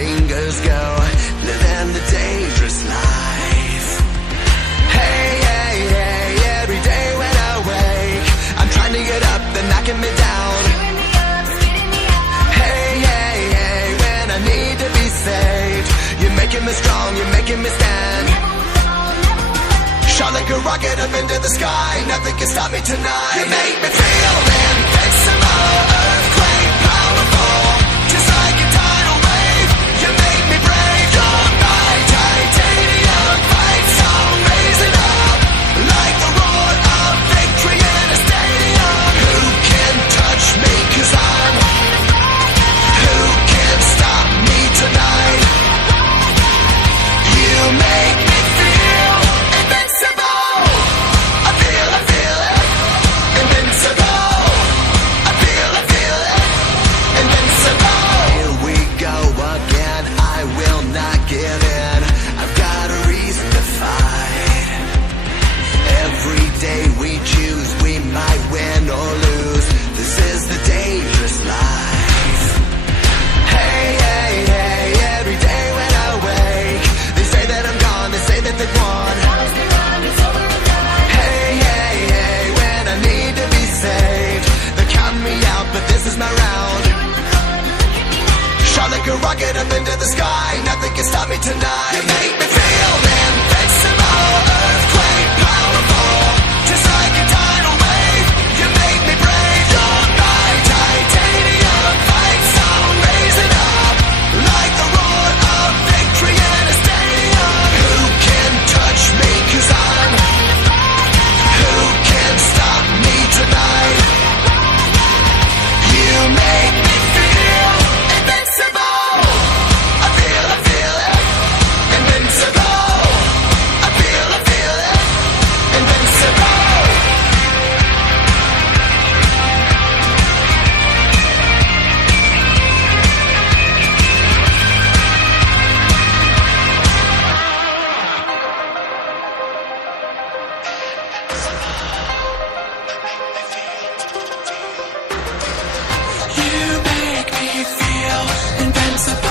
fingers go, living the dangerous life. Hey, hey, hey, every day when I wake, I'm trying to get up, they're knocking me down. Hey, hey, hey, when I need to be saved, you're making me strong, you're making me stand. Shot like a rocket up into the sky, nothing can stop me tonight. You make me feel invincible, earthquake powerful, just like a tidal wave. You make me brave, you're my titanium fight song, raising up like the roar of victory in a stadium. Who can touch me, 'cause I'm, who can stop me tonight? You make me feel invincible. I feel it, invincible. I feel it, invincible. Here we go again, I will not give in. I've got a reason to fight. Every day we choose, we might win or lose. This is the dangerous life. Hey, hey, hey, every day when I wake, they say that I'm gone, they say that they've won. Hey, hey, hey, when I need to be saved, they're counting me out, but this is my round. Shot like a rocket up into the sky, nothing can stop me tonight. You make me feel invincible, earthquake powerful, just like a tidal wave. You make me brave, you're my titanium fight song, raising up like the roar of victory in a stadium. Who can touch me, 'cause I'm, who can stop me tonight? You make me feel invincible. I feel it, invincible. I feel it, invincible. You make me feel invincible.